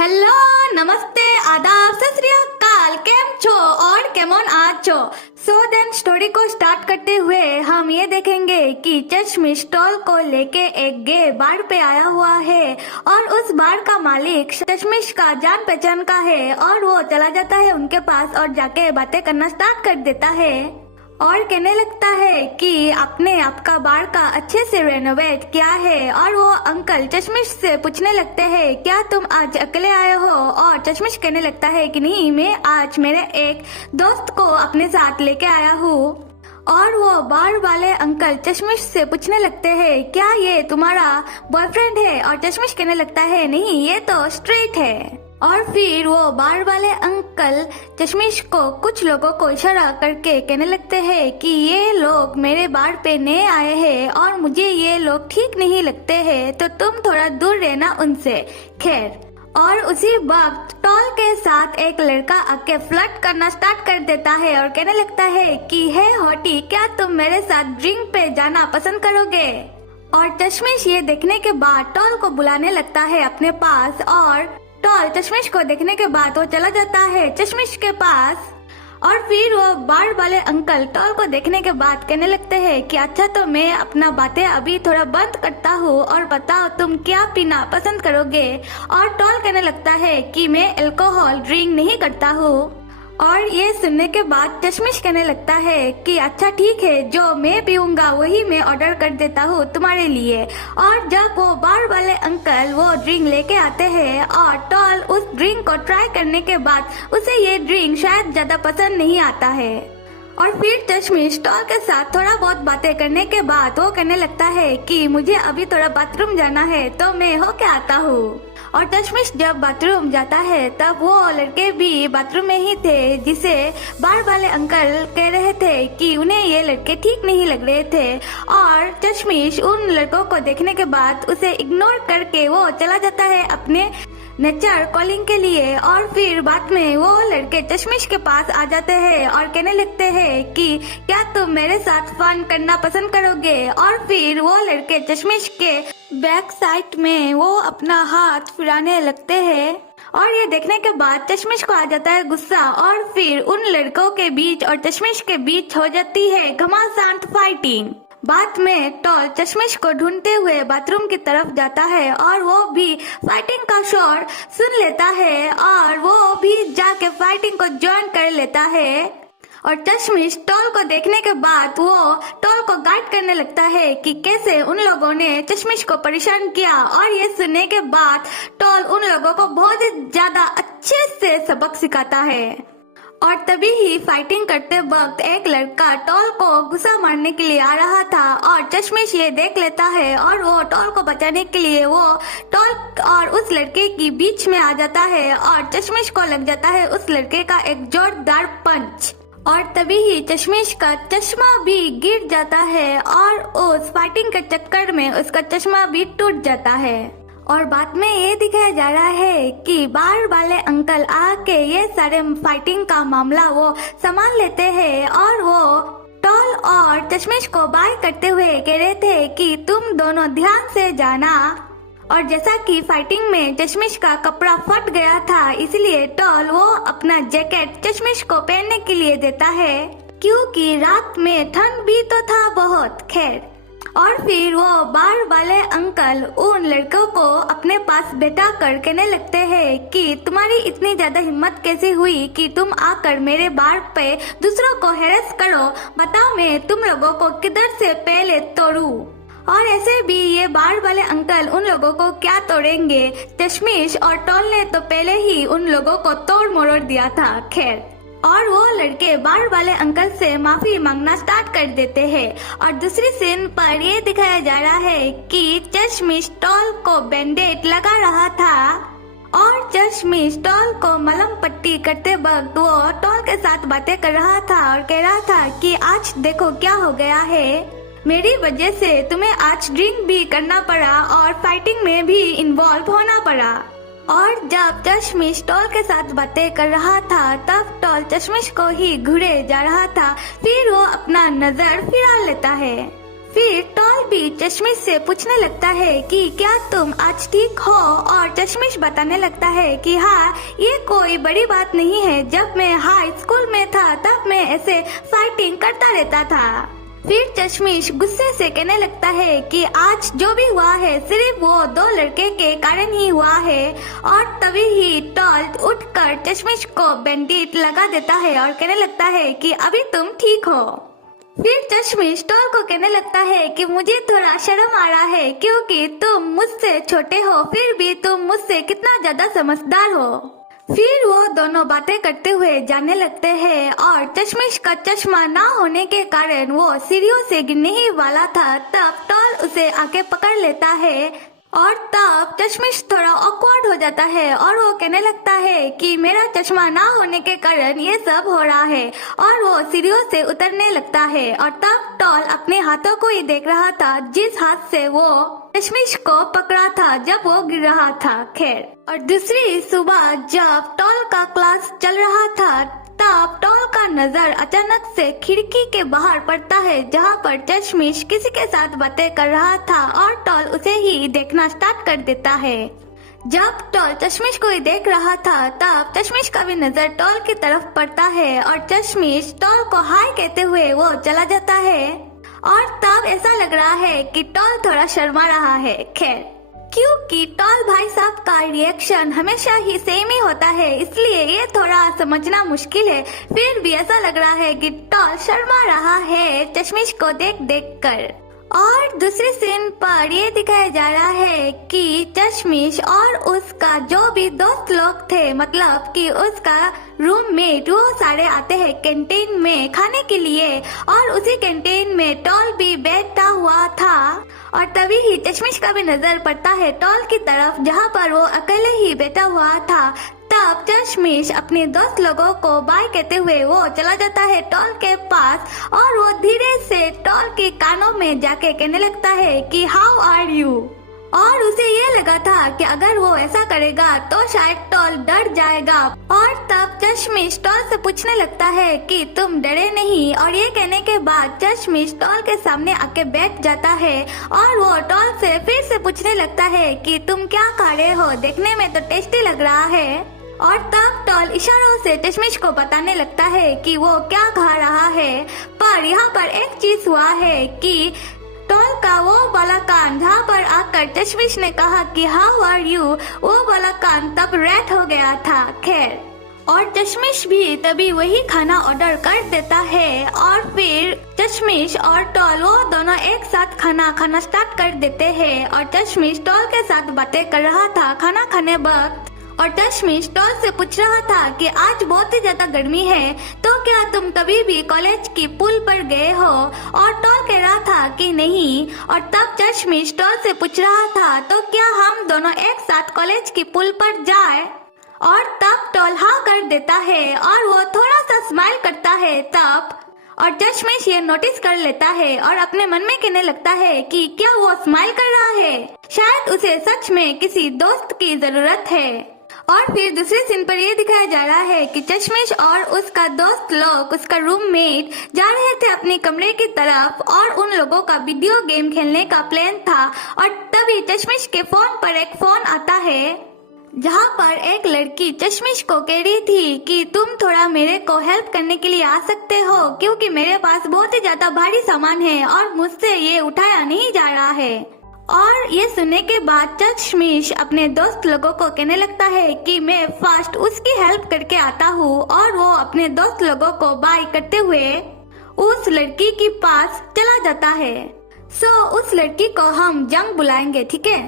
Hello, नमस्ते, आदाब, सत श्री अकाल, केम छो और केमन आछो। सो देन स्टोरी को स्टार्ट करते हुए हम ये देखेंगे कि चश्मिश टॉल को लेके एक गे बार पे आया हुआ है और उस बार का मालिक चश्मिश का जान पहचान का है और वो चला जाता है उनके पास और जाके बातें करना स्टार्ट कर देता है और कहने लगता है कि आपने आपका बार का अच्छे से रेनोवेट किया है। और वो अंकल चश्मिश से पूछने लगते हैं क्या तुम आज अकेले आए हो, और चश्मिश कहने लगता है कि नहीं, मैं आज मेरे एक दोस्त को अपने साथ लेके आया हूँ। और वो बार वाले अंकल चश्मिश से पूछने लगते हैं क्या ये तुम्हारा बॉयफ्रेंड है, और चश्मिश कहने लगता है नहीं, ये तो स्ट्रेट है। और फिर वो बार वाले अंकल चश्मिश को कुछ लोगों को इशारा करके कहने लगते हैं कि ये लोग मेरे बार पे नए आए हैं और मुझे ये लोग ठीक नहीं लगते हैं, तो तुम थोड़ा दूर रहना उनसे। खैर, और उसी वक्त टॉल के साथ एक लड़का आके फ्लर्ट करना स्टार्ट कर देता है और कहने लगता है कि हे हॉटी, क्या तुम मेरे साथ ड्रिंक पे जाना पसंद करोगे। और चश्मिश ये देखने के बाद टॉल को बुलाने लगता है अपने पास, और टॉल चश्मिश को देखने के बाद वो चला जाता है चश्मिश के पास। और फिर वो बार वाले अंकल टॉल को देखने के बाद कहने लगते हैं कि अच्छा, तो मैं अपना बातें अभी थोड़ा बंद करता हूँ और बताओ तुम क्या पीना पसंद करोगे। और टॉल कहने लगता है कि मैं अल्कोहल ड्रिंक नहीं करता हूँ। और ये सुनने के बाद चश्मिश कहने लगता है कि अच्छा ठीक है, जो मैं पीऊंगा वही मैं ऑर्डर कर देता हूँ तुम्हारे लिए। और जब वो बार वाले अंकल वो ड्रिंक लेके आते हैं और टॉल उस ड्रिंक को ट्राई करने के बाद उसे ये ड्रिंक शायद ज्यादा पसंद नहीं आता है। और फिर चश्मिश टॉल के साथ थोड़ा बहुत बातें करने के बाद वो कहने लगता है कि मुझे अभी थोड़ा बाथरूम जाना है, तो मैं होके आता हूँ। और चश्मिश जब बाथरूम जाता है तब वो लड़के भी बाथरूम में ही थे, जिसे बार वाले अंकल कह रहे थे कि उन्हें ये लड़के ठीक नहीं लग रहे थे। और चश्मिश उन लड़कों को देखने के बाद उसे इग्नोर करके वो चला जाता है अपने नेचर कॉलिंग के लिए। और फिर बाद में वो लड़के चश्मिश के पास आ जाते हैं और कहने लगते हैं कि क्या तुम मेरे साथ फन करना पसंद करोगे। और फिर वो लड़के चश्मिश के बैक साइड में वो अपना हाथ फिराने लगते हैं। और ये देखने के बाद चश्मिश को आ जाता है गुस्सा, और फिर उन लड़कों के बीच और चश्मिश के बीच हो जाती है घमासान फाइटिंग। बाद में टॉल चश्मिश को ढूंढते हुए बाथरूम की तरफ जाता है और वो भी फाइटिंग का शोर सुन लेता है और वो भी जाके फाइटिंग को ज्वाइन कर लेता है। और चश्मिश टॉल को देखने के बाद वो टॉल को गाइड करने लगता है कि कैसे उन लोगों ने चश्मिश को परेशान किया। और ये सुनने के बाद टॉल उन लोगों को बहुत ही ज्यादा अच्छे से सबक सिखाता है। और तभी ही फाइटिंग करते वक्त एक लड़का टॉल को गुस्सा मारने के लिए आ रहा था और चश्मिश ये देख लेता है और वो टॉल को बचाने के लिए वो टॉल और उस लड़के के बीच में आ जाता है और चश्मिश को लग जाता है उस लड़के का एक जोरदार पंच। और तभी ही चश्मिश का चश्मा भी गिर जाता है और उस फाइटिंग के चक्कर में उसका चश्मा भी टूट जाता है। और बाद में ये दिखाया जा रहा है कि बार वाले अंकल आके ये सारे फाइटिंग का मामला वो संभाल लेते हैं और वो टॉल और चश्मिश को बाय करते हुए कह रहे थे कि तुम दोनों ध्यान से जाना। और जैसा कि फाइटिंग में चश्मिश का कपड़ा फट गया था, इसलिए टॉल वो अपना जैकेट चश्मिश को पहनने के लिए देता है, क्योंकि रात में ठंड भी तो था बहुत। खैर, और फिर वो बार वाले अंकल उन लड़कों को अपने पास बैठा कर कहने लगते हैं कि तुम्हारी इतनी ज्यादा हिम्मत कैसे हुई कि तुम आकर मेरे बार पे दूसरों को हैरेस करो, बताओ मैं तुम लोगों को किधर से पहले तोड़ूं। और ऐसे भी ये बार वाले अंकल उन लोगों को क्या तोड़ेंगे, चश्मिश और टॉल ने तो पहले ही उन लोगों को तोड़ मरोड़ दिया था। खैर, और वो लड़के बार वाले अंकल से माफी मांगना स्टार्ट कर देते हैं। और दूसरी सीन पर ये दिखाया जा रहा है कि चश्मिश टॉल को बैंडेज लगा रहा था और चश्मिश टॉल को मलहम पट्टी करते वक्त वो टॉल के साथ बातें कर रहा था और कह रहा था कि आज देखो क्या हो गया है, मेरी वजह से तुम्हें आज ड्रिंक भी करना पड़ा और फाइटिंग में भी इन्वॉल्व होना पड़ा। और जब चश्मिश टॉल के साथ बातें कर रहा था तब टॉल चश्मिश को ही घूरे जा रहा था। फिर वो अपना नजर फिरा लेता है। फिर टॉल भी चश्मिश से पूछने लगता है कि क्या तुम आज ठीक हो, और चश्मिश बताने लगता है कि हाँ, ये कोई बड़ी बात नहीं है। जब मैं हाई स्कूल में था तब मैं ऐसे फाइटिंग करता रहता था। फिर चश्मिश गुस्से से कहने लगता है कि आज जो भी हुआ है सिर्फ वो 2 लड़के के कारण ही हुआ है। और तभी ही टॉल उठकर चश्मिश को बैंडेज लगा देता है और कहने लगता है कि अभी तुम ठीक हो। फिर चश्मिश टॉल को कहने लगता है कि मुझे थोड़ा शर्म आ रहा है क्योंकि तुम मुझसे छोटे हो, फिर भी तुम मुझसे कितना ज्यादा समझदार हो। फिर वो दोनों बातें करते हुए जाने लगते हैं और चश्मिश का चश्मा ना होने के कारण वो सीढ़ियों से गिरने ही वाला था। तब टॉल उसे आके पकड़ लेता है और तब चश्मिश थोड़ा ऑकवर्ड हो जाता है और वो कहने लगता है कि मेरा चश्मा ना होने के कारण ये सब हो रहा है, और वो सीढ़ियों से उतरने लगता है। और तब टॉल अपने हाथों को ही देख रहा था जिस हाथ से वो चश्मिश को पकड़ा था जब वो गिर रहा था। खैर, और दूसरी सुबह जब टॉल का क्लास चल रहा था तब टॉल का नजर अचानक से खिड़की के बाहर पड़ता है जहाँ पर चश्मिश किसी के साथ बातें कर रहा था, और टॉल उसे ही देखना स्टार्ट कर देता है। जब टॉल चश्मिश को ही देख रहा था तब चश्मिश का भी नजर टॉल की तरफ पड़ता है और चश्मिश टॉल को हाय कहते हुए वो चला जाता है। और तब ऐसा लग रहा है कि टॉल थोड़ा शर्मा रहा है। खैर, क्योंकि टॉल भाई साहब का रिएक्शन हमेशा ही सेम ही होता है, इसलिए ये थोड़ा समझना मुश्किल है। फिर भी ऐसा लग रहा है कि टॉल शर्मा रहा है चश्मिश को देख देख कर। और दूसरे सीन पर ये दिखाया जा रहा है कि चश्मिश और उसका जो भी दोस्त लोग थे, मतलब कि उसका रूममेट, वो सारे आते हैं कैंटीन में खाने के लिए, और उसी कैंटीन में टॉल भी बैठा हुआ था। और तभी ही चश्मिश का भी नजर पड़ता है टॉल की तरफ जहाँ पर वो अकेले ही बैठा हुआ था। तब चश्मिश अपने दोस्त लोगों को बाय कहते हुए वो चला जाता है टॉल के पास, और वो धीरे से टॉल के कानों में जाके कहने लगता है कि हाउ आर यू। और उसे ये लगा था कि अगर वो ऐसा करेगा तो शायद टॉल डर जाएगा। और तब चश्मिश टॉल से पूछने लगता है कि तुम डरे नहीं, और ये कहने के बाद चश्मिश टॉल के सामने आके बैठ जाता है और वो टॉल से फिर से पूछने लगता है कि तुम क्या खा रहे हो, देखने में तो टेस्टी लग रहा है। और तब टॉल इशारों से चश्मिश को बताने लगता है कि वो क्या खा रहा है। पर यहाँ पर एक चीज हुआ है कि टॉल का वो वाला कान जहाँ पर आकर चश्मिश ने कहा कि हाउ आर यू, वो वाला कान तब रेड हो गया था। खैर, और चश्मिश भी तभी वही खाना ऑर्डर कर देता है, और फिर चश्मिश और टॉल वो दोनों एक साथ खाना खाना स्टार्ट कर देते हैं। और चश्मिश टॉल के साथ बातें कर रहा था खाना खाने वक्त, और चश्मिश टॉल से पूछ रहा था कि आज बहुत ही ज्यादा गर्मी है, तो क्या तुम कभी भी कॉलेज की पुल पर गए हो। और टॉल कह रहा था कि नहीं। और तब चश्मिश टॉल से पूछ रहा था तो क्या हम दोनों एक साथ कॉलेज की पुल पर जाए। और तब टॉल हाँ कर देता है और वो थोड़ा सा स्माइल करता है तब, और चश्मिश ये नोटिस कर लेता है और अपने मन में कहने लगता है कि क्या वो स्माइल कर रहा है, शायद उसे सच में किसी दोस्त की जरूरत है। और फिर दूसरे सीन पर ये दिखाया जा रहा है कि चश्मिश और उसका दोस्त लोग, उसका रूममेट, जा रहे थे अपने कमरे की तरफ, और उन लोगों का वीडियो गेम खेलने का प्लान था। और तभी चश्मिश के फोन पर एक फोन आता है जहाँ पर एक लड़की चश्मिश को कह रही थी कि तुम थोड़ा मेरे को हेल्प करने के लिए आ सकते हो, क्योंकि मेरे पास बहुत ही ज्यादा भारी सामान है और मुझसे ये उठाया नहीं जा रहा है। और ये सुनने के बाद चश्मिश अपने दोस्त लोगों को कहने लगता है कि मैं फर्स्ट उसकी हेल्प करके आता हूँ, और वो अपने दोस्त लोगों को बाय करते हुए उस लड़की के पास चला जाता है। उस लड़की को हम जंग बुलाएंगे, ठीक है।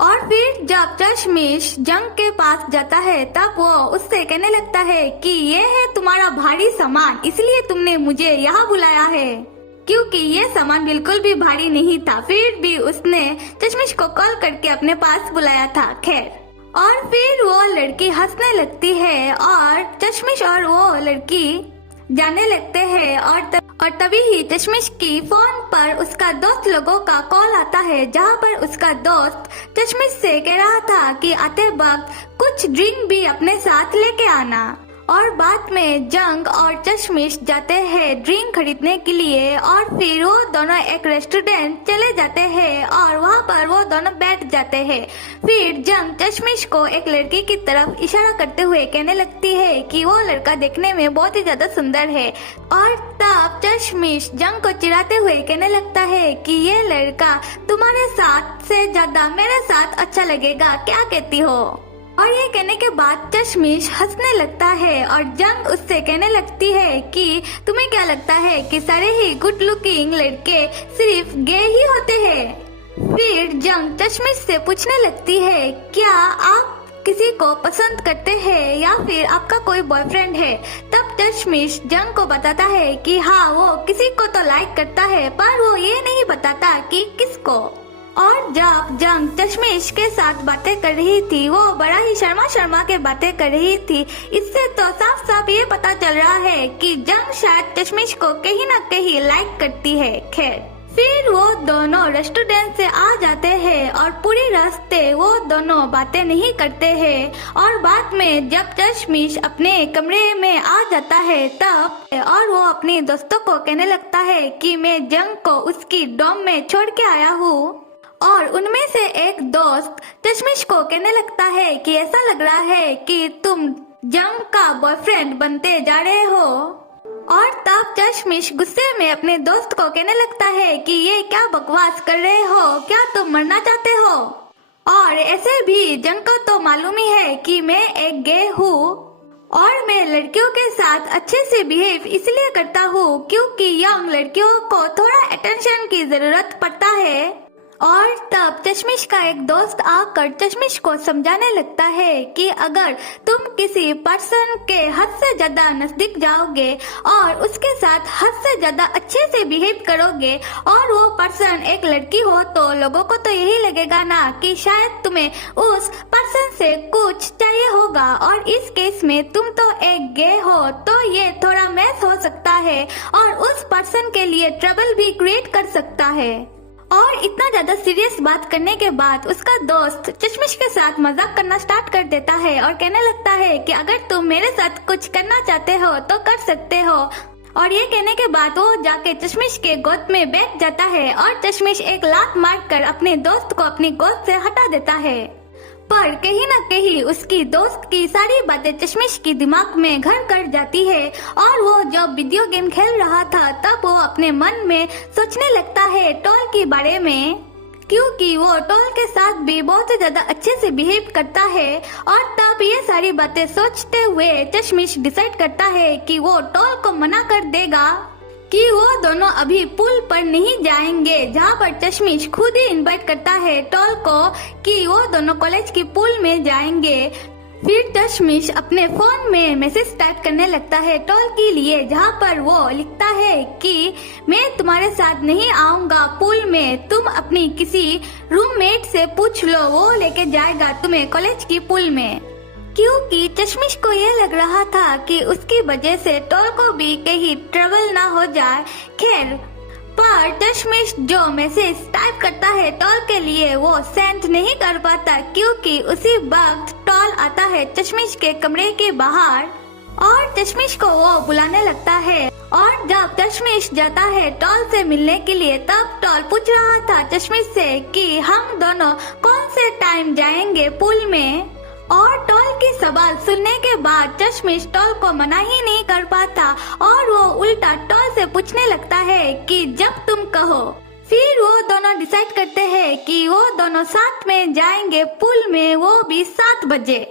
और फिर जब चश्मिश जंग के पास जाता है तब वो उससे कहने लगता है कि ये है तुम्हारा भारी सामान, इसलिए तुमने मुझे यहाँ बुलाया है, क्योंकि ये सामान बिल्कुल भी भारी नहीं था। फिर भी उसने चश्मिश को कॉल करके अपने पास बुलाया था। खैर, और फिर वो लड़की हंसने लगती है और चश्मिश और वो लड़की जाने लगते हैं। और तभी ही चश्मिश की फोन पर उसका दोस्त लोगों का कॉल आता है, जहाँ पर उसका दोस्त चश्मिश से कह रहा था कि आते वक्त कुछ ड्रिंक भी अपने साथ लेके आना। और बाद में जंग और चश्मिश जाते हैं ड्रिंक खरीदने के लिए और फिर वो दोनों एक रेस्टोरेंट चले जाते हैं और वहाँ पर वो दोनों बैठ जाते हैं। फिर जंग चश्मिश को एक लड़की की तरफ इशारा करते हुए कहने लगती है कि वो लड़का देखने में बहुत ही ज्यादा सुंदर है और तब चश्मिश जंग को चिढ़ाते हुए कहने लगता है कि ये लड़का तुम्हारे साथ से ज्यादा मेरे साथ अच्छा लगेगा, क्या कहती हो? और ये कहने के बाद चश्मिश हंसने लगता है और जंग उससे कहने लगती है कि तुम्हें क्या लगता है कि सारे ही गुड लुकिंग लड़के सिर्फ गे ही होते हैं? फिर जंग चश्मिश से पूछने लगती है क्या आप किसी को पसंद करते हैं या फिर आपका कोई बॉयफ्रेंड है? तब चश्मिश जंग को बताता है कि हाँ वो किसी को तो लाइक करता है पर वो ये नहीं बताता कि किसको। और जब जंग चश्मिश के साथ बातें कर रही थी वो बड़ा ही शर्मा के बातें कर रही थी। इससे तो साफ साफ ये पता चल रहा है कि जंग शायद चश्मिश को कहीं न कहीं लाइक करती है। खैर फिर वो दोनों रेस्टोरेंट से आ जाते हैं और पूरी रास्ते वो दोनों बातें नहीं करते हैं और बाद में जब चश्मिश अपने कमरे में आ जाता है तब और वो अपने दोस्तों को कहने लगता है कि मैं जंग को उसकी डॉम में छोड़ के आया हूँ। और उनमें से एक दोस्त चश्मिश को कहने लगता है कि ऐसा लग रहा है कि तुम जंग का बॉयफ्रेंड बनते जा रहे हो। और तब चश्मिश गुस्से में अपने दोस्त को कहने लगता है कि ये क्या बकवास कर रहे हो, क्या तुम मरना चाहते हो? और ऐसे भी जंग को तो मालूम ही है कि मैं एक गे हूँ और मैं लड़कियों के साथ अच्छे से बिहेव इसलिए करता हूँ क्योंकि यंग लड़कियों को थोड़ा अटेंशन की जरूरत पड़ता है। और तब चश्मिश का एक दोस्त आकर चश्मिश को समझाने लगता है कि अगर तुम किसी पर्सन के हद से ज्यादा नजदीक जाओगे और उसके साथ हद से ज्यादा अच्छे से बिहेव करोगे और वो पर्सन एक लड़की हो तो लोगों को तो यही लगेगा ना कि शायद तुम्हें उस पर्सन से कुछ चाहिए होगा और इस केस में तुम तो एक गे हो तो ये थोड़ा मैस हो सकता है और उस पर्सन के लिए ट्रबल भी क्रिएट कर सकता है। और इतना ज्यादा सीरियस बात करने के बाद उसका दोस्त चश्मिश के साथ मजाक करना स्टार्ट कर देता है और कहने लगता है कि अगर तुम मेरे साथ कुछ करना चाहते हो तो कर सकते हो। और ये कहने के बाद वो जाके चश्मिश के गोद में बैठ जाता है और चश्मिश एक लात मारकर अपने दोस्त को अपनी गोद से हटा देता है। पर कहीं न कहीं उसकी दोस्त की सारी बातें चश्मिश की दिमाग में घर कर जाती है और वो जब वीडियो गेम खेल रहा था तब वो अपने मन में सोचने लगता है टॉल के बारे में क्योंकि वो टॉल के साथ भी बहुत ज्यादा अच्छे से बिहेव करता है। और तब ये सारी बातें सोचते हुए चश्मिश डिसाइड करता है कि वो टॉल को मना कर देगा कि वो दोनों अभी पुल पर नहीं जाएंगे, जहाँ पर चश्मिश खुद ही इनवाइट करता है टॉल को कि वो दोनों कॉलेज की पुल में जाएंगे। फिर चश्मिश अपने फोन में मैसेज टाइप करने लगता है टॉल के लिए, जहाँ पर वो लिखता है कि मैं तुम्हारे साथ नहीं आऊंगा पुल में, तुम अपनी किसी रूममेट से पूछ लो, वो लेके जाएगा तुम्हें कॉलेज की पुल में। क्योंकि चश्मिश को ये लग रहा था कि उसकी वजह से टॉल को भी कहीं ट्रबल ना हो जाए। खैर पर चश्मिश जो मैसेज टाइप करता है टॉल के लिए वो सेंड नहीं कर पाता क्योंकि उसी वक्त टॉल आता है चश्मिश के कमरे के बाहर और चश्मिश को वो बुलाने लगता है। और जब चश्मिश जाता है टॉल से मिलने के लिए तब टॉल पूछ रहा था चश्मिश से कि हम दोनों कौन से टाइम जाएंगे पुल में। और टॉल की सवाल सुनने के बाद चश्मिश टॉल को मना ही नहीं कर पाता और वो उल्टा टॉल से पूछने लगता है कि जब तुम कहो। फिर वो दोनों डिसाइड करते हैं कि वो दोनों साथ में जाएंगे पुल में, वो भी 7 बजे।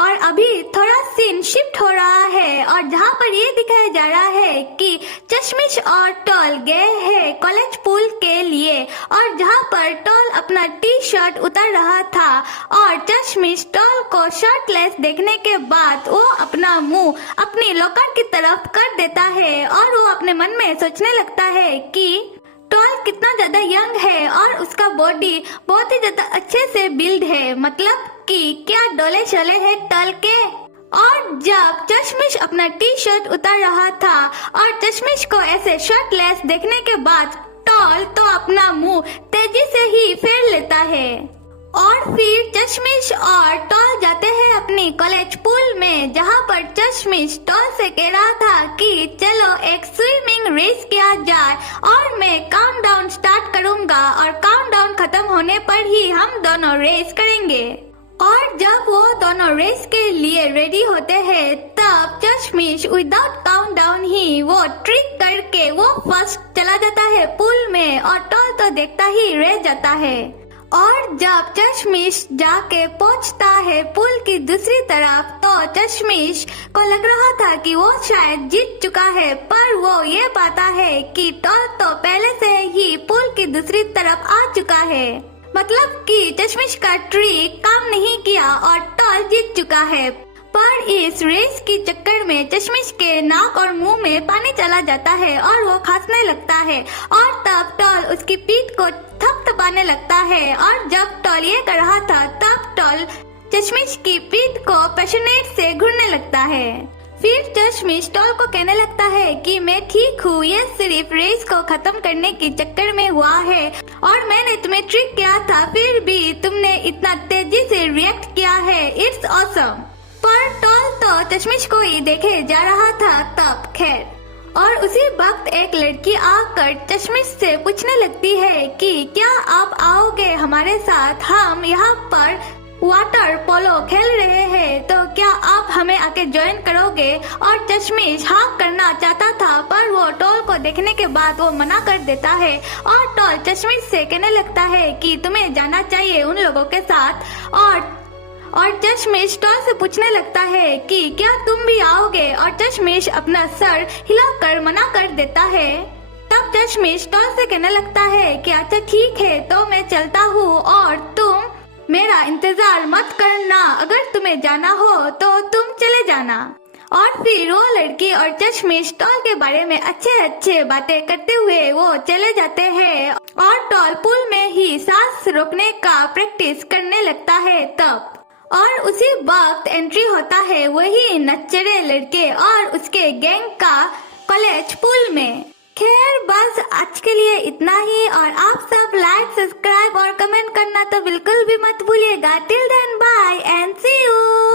और अभी थोड़ा सीन शिफ्ट हो रहा है और जहाँ पर ये दिखाया जा रहा है कि चश्मिश और टॉल गए हैं कॉलेज पुल के लिए और जहाँ पर टॉल अपना टी शर्ट उतार रहा था और चश्मिश टॉल को शर्टलेस देखने के बाद वो अपना मुंह अपनी लॉकर की तरफ कर देता है और वो अपने मन में सोचने लगता है कि टॉल कितना ज्यादा यंग है और उसका बॉडी बहुत ही ज्यादा अच्छे से बिल्ड है, मतलब कि क्या डोले शोले है टॉल के। और जब चश्मिश अपना टी शर्ट उतार रहा था और चश्मिश को ऐसे शर्टलेस देखने के बाद टॉल तो अपना मुंह तेजी से ही फेर लेता है और फिर चश्मिश और टॉल जाते हैं अपनी कॉलेज पूल में, जहाँ पर चश्मिश टॉल से कह रहा था कि चलो एक स्विमिंग रेस किया जाए और मैं काउंटडाउन स्टार्ट करूंगा और काउंटडाउन खत्म होने पर ही हम दोनों रेस करेंगे। और जब वो दोनों रेस के लिए रेडी होते हैं तब चश्मिश विदाउट काउंटडाउन ही वो ट्रिक करके वो फर्स्ट चला जाता है पूल में और टॉल तो देखता ही रह जाता है। और जब चश्मिश जाके पहुंचता है पुल की दूसरी तरफ तो चश्मिश को लग रहा था कि वो शायद जीत चुका है, पर वो ये पाता है कि टॉल तो पहले से ही पुल की दूसरी तरफ आ चुका है, मतलब कि चश्मिश का ट्रिक काम नहीं किया और टॉल जीत चुका है। पर इस रेस की चक्कर में चश्मिश के नाक और मुंह में पानी चला जाता है और वो खांसने लगता है और तब टॉल उसकी पीठ को थपथपाने लगता है। और जब टॉल ये कर रहा था तब टॉल चश्मिश की पीठ को पैशनेट से घूरने लगता है। फिर चश्मिश टॉल को कहने लगता है कि मैं ठीक हूँ, ये सिर्फ रेस को खत्म करने के चक्कर में हुआ है और मैंने तुम्हें ट्रिक किया था, फिर भी तुमने इतना तेजी से रिएक्ट किया है, इट्स ऑसम। पर टॉल तो चश्मिश को ही देखे जा रहा था तब खैर। और उसी वक्त एक लड़की आकर चश्मिश से पूछने लगती है कि क्या आप आओगे हमारे साथ, हम यहाँ पर वाटर पोलो खेल रहे हैं, तो क्या आप हमें आके ज्वाइन करोगे। और चश्मिश हाँ करना चाहता था पर वो टॉल को देखने के बाद वो मना कर देता है और टॉल चश्मिश से कहने लगता है कि तुम्हें जाना चाहिए उन लोगों के साथ। और चश्मिश टॉल से पूछने लगता है कि क्या तुम भी आओगे और चश्मिश अपना सर हिलाकर मना कर देता है। तब चश्मिश टॉल से कहने लगता है कि अच्छा ठीक है तो मैं चलता हूँ और तुम मेरा इंतजार मत करना, अगर तुम्हें जाना हो तो तुम चले जाना। और फिर वो लड़की और चश्मिश टॉल के बारे में अच्छे बातें करते हुए वो चले जाते हैं और टॉल पुल में ही सांस रोकने का प्रैक्टिस करने लगता है तब। और उसी वक्त एंट्री होता है वही नच्चरे लड़के और उसके गैंग का कॉलेज पूल में। खैर बस आज के लिए इतना ही और आप सब लाइक सब्सक्राइब और कमेंट करना तो बिल्कुल भी मत भूलिएगा। Till then bye and see you.